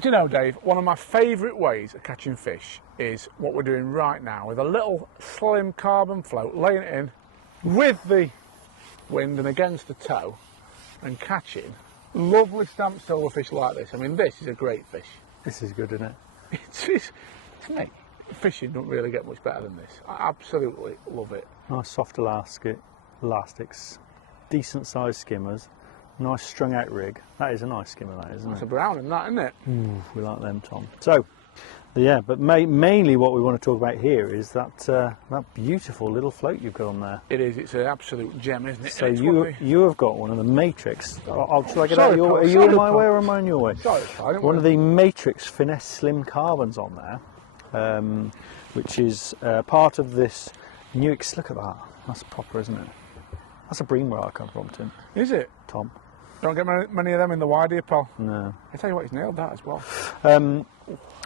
Do you know, Dave, one of my favourite ways of catching fish is what we're doing right now with a little slim carbon float, laying it in with the wind and against the tow and catching lovely stamped silverfish like this. I mean, this is a great fish. This is good, isn't it? It's to me, fishing don't really get much better than this. I absolutely love it. Nice soft elastics, decent sized skimmers, nice strung out rig. That is a nice skimmer, that, isn't it? It's a brown in that, isn't it? We like them, Tom. So, yeah, but mainly what we want to talk about here is that that beautiful little float you've got on there. It is. It's an absolute gem, isn't it? So you have got one of the Matrix. Shall I get Sorry, out your, Paul. are you Sorry, in my Paul. way or am I in your way? Sorry, I didn't One want of the Matrix Finesse Slim Carbons on there, which is part of this new. Look at that. That's proper, isn't it? That's a bream where I come from, Tim. Is it? Tom. Don't get many of them in the wide here, pal. No. I tell you what, he's nailed that as well.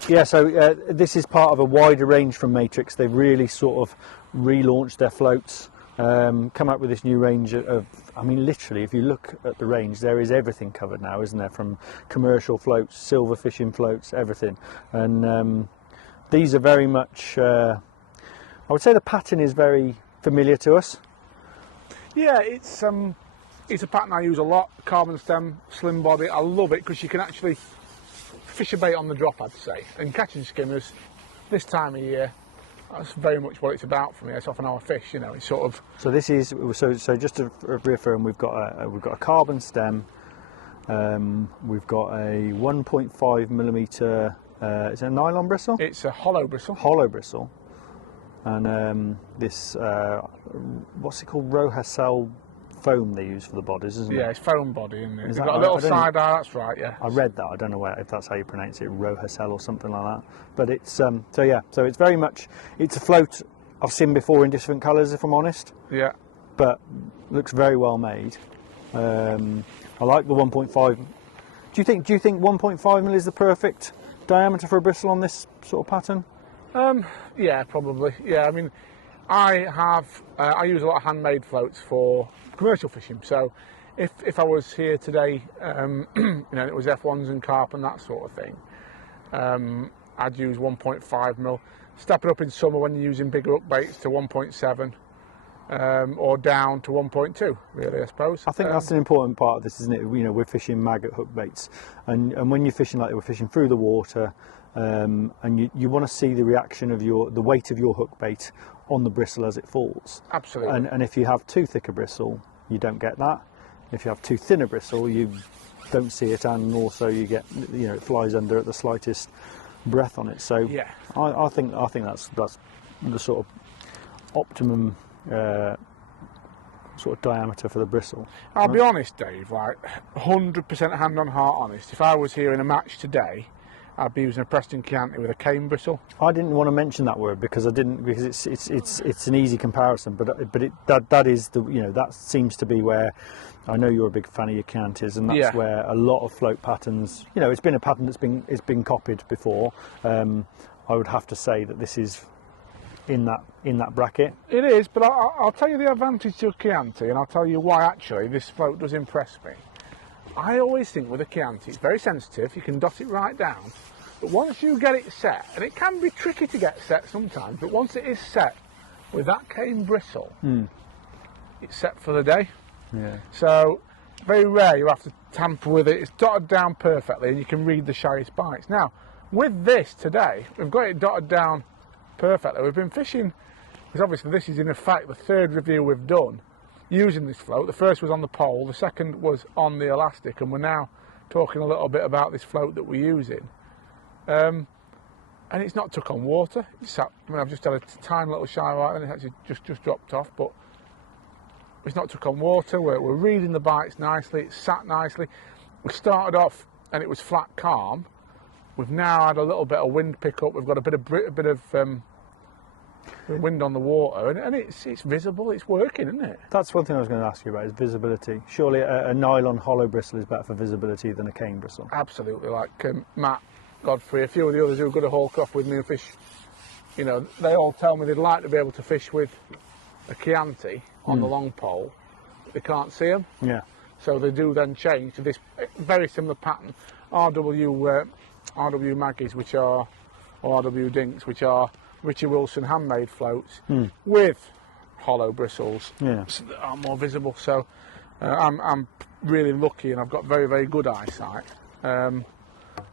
Yeah, so this is part of a wider range from Matrix. They've really sort of relaunched their floats, come up with this new range of, I mean, literally, if you look at the range, there is everything covered now, isn't there? From commercial floats, silver fishing floats, everything. And these are very much, I would say the pattern is very familiar to us. Yeah, it's a pattern I use a lot. Carbon stem, slim body. I love it because you can actually fish a bait on the drop, I'd say. And catching skimmers this time of year, that's very much what it's about for me. It's often our fish, you know. It's sort of. So this is so just to reaffirm, we've got a carbon stem. We've got a 1.5mm. Is it a nylon bristle? It's a hollow bristle. Hollow bristle. And this what's it called? Rohacel foam they use for the bodies, isn't it? Yeah, it's foam body, isn't it? Is It's that- got a little I don't side eye, that's right, yeah. I read that. I don't know if that's how you pronounce it, Rohacel or something like that. But it's so yeah. So it's very much, it's a float I've seen before in different colours, if I'm honest. Yeah. But looks very well made. I like the 1.5. Do you think 1.5mm is the perfect diameter for a bristle on this sort of pattern? Yeah, probably. Yeah, I mean, I use a lot of handmade floats for commercial fishing. So if I was here today, you know, it was F1s and carp and that sort of thing, I'd use 1.5mm. Step it up in summer when you're using bigger hook baits to 1.7, or down to 1.2, really, I suppose. I think that's an important part of this, isn't it? You know, we're fishing maggot hook baits, and when you're fishing like we're fishing through the water, and you want to see the reaction of the weight of your hook bait on the bristle as it falls. Absolutely. And if you have too thick a bristle, you don't get that. If you have too thin a bristle, you don't see it, and also you get, you know, it flies under at the slightest breath on it. So yeah, I think that's the sort of optimum sort of diameter for the bristle. I'll be honest, Dave, like 100% hand on heart honest, if I was here in a match today, I'd be using a Preston Chianti with a cane bristle. I didn't want to mention that word because it's an easy comparison, but that is the, you know, that seems to be where I know you're a big fan of your Chiantis, and that's where a lot of float patterns, you know, it's been a pattern it's been copied before. I would have to say that this is in that bracket. It is, but I'll tell you the advantage to a Chianti, and I'll tell you why actually this float does impress me. I always think with a Chianti, it's very sensitive, you can dot it right down, but once you get it set, and it can be tricky to get set sometimes, but once it is set with that cane bristle, it's set for the day. Yeah. So very rare you have to tamper with it. It's dotted down perfectly and you can read the shyest bites. Now with this today, we've got it dotted down perfectly. We've been fishing, because obviously this is in effect the third review we've done using this float. The first was on the pole, the second was on the elastic, and we're now talking a little bit about this float that we're using. And it's not took on water. It's sat, I mean, I've just had a tiny little shy right and it's actually just dropped off, but it's not took on water. We're reading the bites nicely, it's sat nicely. We started off and it was flat calm. We've now had a little bit of wind pickup. We've got a bit of wind on the water, and it's visible. It's working, isn't it? That's one thing I was going to ask you about, is visibility. Surely a nylon hollow bristle is better for visibility than a cane bristle. Absolutely. Like Matt, Godfrey, a few of the others who are good at haulcraft with me and fish, you know, they all tell me they'd like to be able to fish with a Chianti on the long pole, but they can't see them. Yeah. So they do then change to this very similar pattern, RW RW Maggies, which are, or RW Dinks, which are Richie Wilson handmade floats with hollow bristles that are more visible. So I'm really lucky, and I've got very, very good eyesight.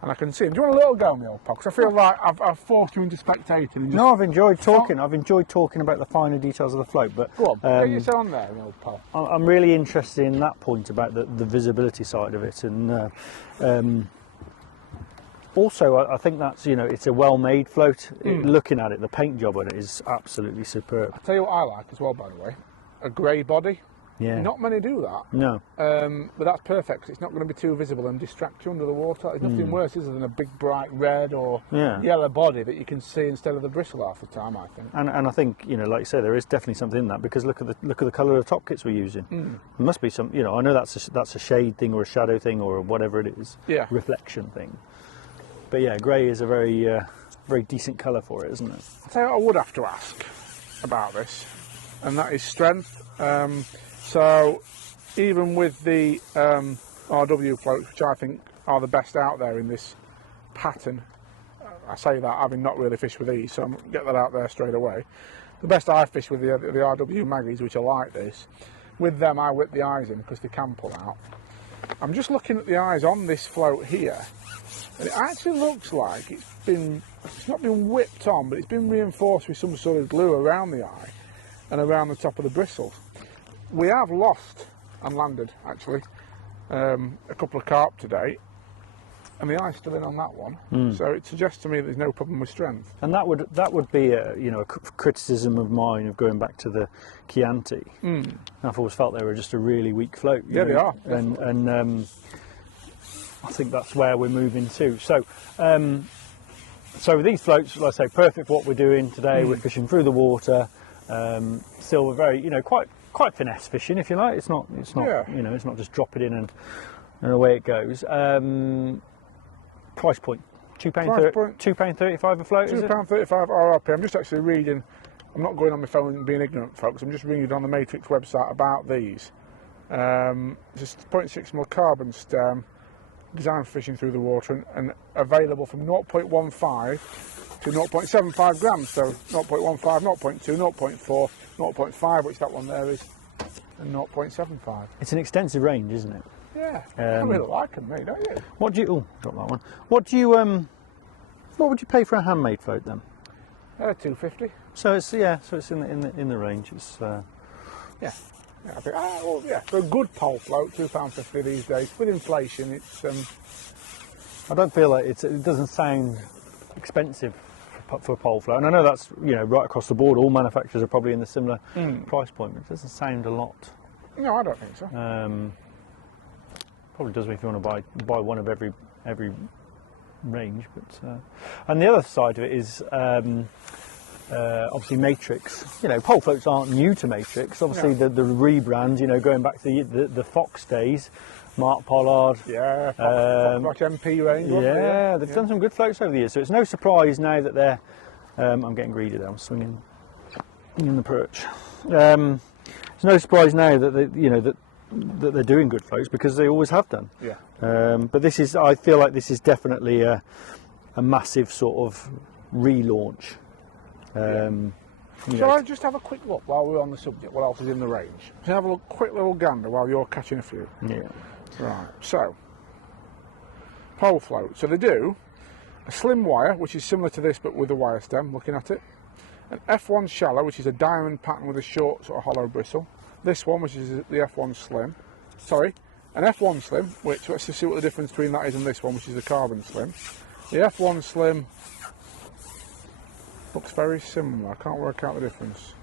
And I can see him. Do you want a little go, me old pal? Because I feel like I've forced you into spectating. No, I've enjoyed talking. I've enjoyed talking about the finer details of the float. But go on, get yourself on there, me old pal. I'm really interested in that point about the visibility side of it, and also I think that's, you know, it's a well-made float. Looking at it, the paint job on it is absolutely superb. I'll tell you what I like as well, by the way, a grey body. Yeah. Not many do that. No. But that's perfect, because it's not going to be too visible and distract you under the water. There's nothing worse, is there, than a big bright red or yellow body that you can see instead of the bristle half the time, I think. And I think, you know, like you say, there is definitely something in that, because look at the colour of the top kits we're using. There must be some, you know, I know that's a shade thing or a shadow thing or whatever it is, reflection thing. But yeah, grey is a very very decent colour for it, isn't it? I'll tell you what I would have to ask about this, and that is strength. So even with the RW floats, which I think are the best out there in this pattern, I say that having not really fished with these, so I'm going to get that out there straight away. The best I fish with the RW Maggies, which are like this. With them I whip the eyes in because they can pull out. I'm just looking at the eyes on this float here, and it actually looks like it's not been whipped on, but it's been reinforced with some sort of glue around the eye and around the top of the bristles. We have lost and landed, actually, a couple of carp today, and the eye's still in on that one. So it suggests to me there's no problem with strength. And that would be a, you know, a criticism of mine of going back to the Chianti. I've always felt they were just a really weak float. Yeah, they are. And I think that's where we're moving to. So, so these floats, like I say, perfect for what we're doing today. We're fishing through the water. Still, we're very, you know, quite finesse fishing, if you like. It's not, you know, it's not just drop it in and away it goes. Price point, £2.35 a float. £2.35 RRP. I'm just actually reading. I'm not going on my phone and being ignorant, folks. I'm just reading on the Matrix website about these. Just 0.6mm carbon stem, designed for fishing through the water, and available from 0.15 to 0.75 grams. So 0.15, 0.2, 0.4, 0.5, which that one there is, and 0.75. It's an extensive range, isn't it? Yeah, I really like them, mate, don't you? What do you? Drop that one. What would you pay for a handmade float then? $2.50. So it's in the range. It's yeah, I think for a good pole float, £2.50 these days. With inflation, it's I don't feel like it doesn't sound expensive for a pole float, and I know that's, you know, right across the board. All manufacturers are probably in the similar price point, but it doesn't sound a lot. No, I don't think so. Probably does if you want to buy one of every range, but and the other side of it is obviously Matrix. You know, pole floats aren't new to Matrix. Obviously, the rebrand, you know, going back to the Fox days, Mark Pollard. Yeah, Fox MP range. Yeah, they've done some good floats over the years, so it's no surprise now that they're. I'm getting greedy there. I'm swinging in the perch. It's no surprise now that that they're doing good floats, because they always have done. Yeah. But I feel like this is definitely a massive sort of relaunch. Shall I just have a quick look while we're on the subject? What else is in the range? Just have a quick little gander while you're catching a few. Yeah. Right. So, pole float. So they do a slim wire, which is similar to this but with a wire stem. Looking at it, an F1 shallow, which is a diamond pattern with a short sort of hollow bristle. This one, which is the F1 slim. Sorry, an F1 slim. Which, let's just see what the difference between that is and this one, which is the carbon slim. The F1 slim looks very similar. I can't work out the difference.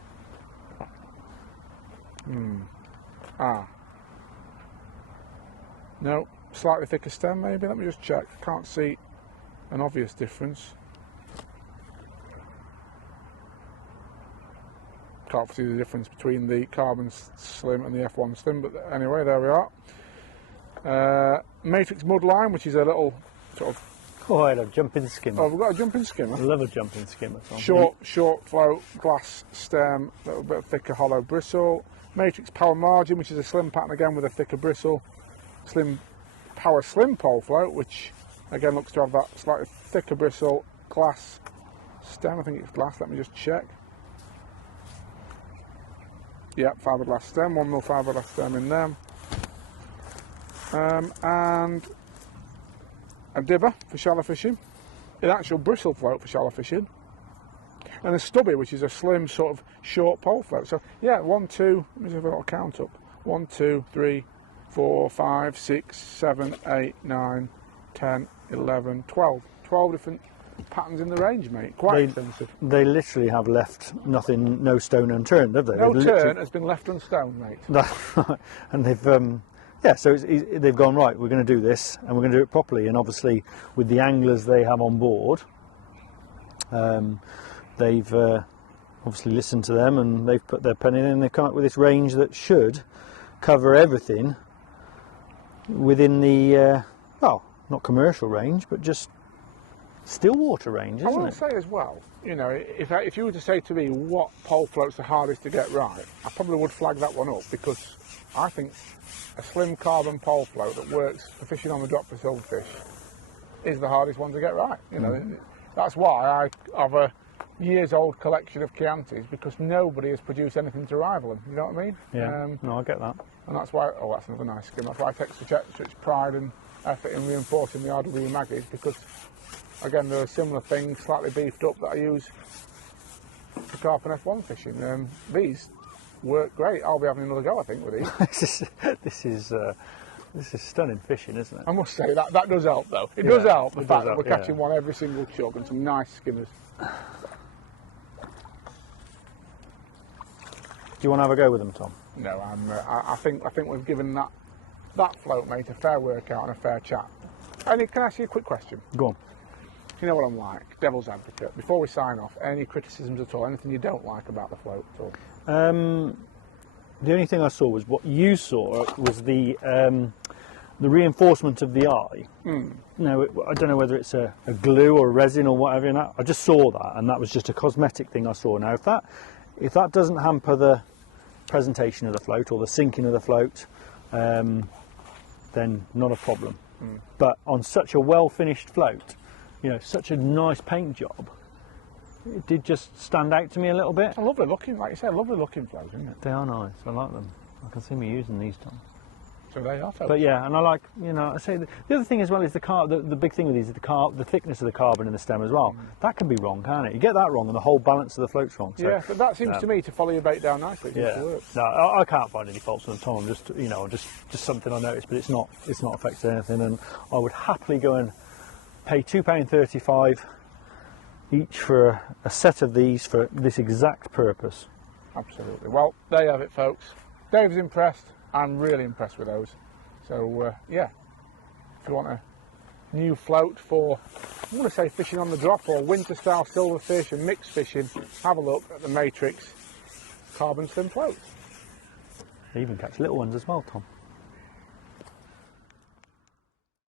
No, slightly thicker stem maybe. Let me just check. Can't see an obvious difference. Can't see the difference between the carbon slim and the F1 slim, but anyway, there we are. Matrix mudline, which is a little sort of. Oh, I had a jumping skimmer. Oh, we've got a jumping skimmer. I love a jumping skimmer. Short float, glass stem, a little bit thicker hollow bristle. Matrix power margin, which is a slim pattern again with a thicker bristle. Slim power slim pole float, which Again, looks to have that slightly thicker bristle, glass stem. I think it's glass, let me just check. Yep, fiberglass stem, 1mm fiberglass stem in there. And a dibber for shallow fishing, an actual bristle float for shallow fishing, and a stubby, which is a slim sort of short pole float. So yeah, 1, 2, let me just have a little count up. 1, 2, 3, 4, 5, 6, 7, 8, 9, 10, 11, 12. 12 different patterns in the range, mate. Quite expensive. They literally have left nothing, no stone unturned, have they? No turn has been left unstoned, mate. And they've, yeah, so they've gone, right, we're going to do this, and we're going to do it properly. And obviously, with the anglers they have on board, they've obviously listened to them, and they've put their penny in, and they've come up with this range that should cover everything within the, well, not commercial range, but just still water range, isn't it? I will say as well, you know, if you were to say to me what pole float's the hardest to get right, I probably would flag that one up, because I think a slim carbon pole float that works for fishing on the drop for silverfish is the hardest one to get right. You know, that's why I have a years-old collection of CHIANTIs, because nobody has produced anything to rival them. You know what I mean? Yeah. No, I get that. And that's why. Oh, that's another nice skim. That's why I take such pride and effort in reinforcing the RW Maggies, because again, there are similar things, slightly beefed up, that I use for carp and F1 fishing. These work great. I'll be having another go, I think, with these. This is stunning fishing, isn't it? I must say that does help, though. It does help the fact that we're yeah. catching one every single chug, and some nice skimmers. Do you want to have a go with them, Tom? No, I think we've given that float, mate, a fair workout and a fair chat. Can I ask you a quick question? Go on. You know what I'm like, devil's advocate. Before we sign off, any criticisms at all? Anything you don't like about the float at all? The only thing I saw was what you saw was the reinforcement of the eye. Now, I don't know whether it's a glue or a resin or whatever. And I just saw that, and that was just a cosmetic thing I saw. Now, if that doesn't hamper the presentation of the float or the sinking of the float, then not a problem. But on such a well finished float, you know, such a nice paint job, it did just stand out to me a little bit. It's a lovely looking, like you said, lovely looking float, isn't it? They are nice. I like them. I can see me using these, Tom. So they are. But yeah, and I like, you know, I say the other thing as well is the big thing with these is the thickness of the carbon in the stem as well. That can be wrong, can't it? You get that wrong, and the whole balance of the float's wrong. So, yeah, but that seems to me to follow your bait down nicely. It seems to work. No, I can't find any faults with them, Tom. I'm just, you know, just something I noticed, but it's not affected anything, and I would happily go and pay £2.35 each for a set of these for this exact purpose. Absolutely. Well, there you have it, folks. Dave's impressed. I'm really impressed with those. So yeah, if you want a new float for, I want to say fishing on the drop or winter style silverfish and mixed fishing, have a look at the Matrix Carbon Slim Float. They even catch little ones as well, Tom.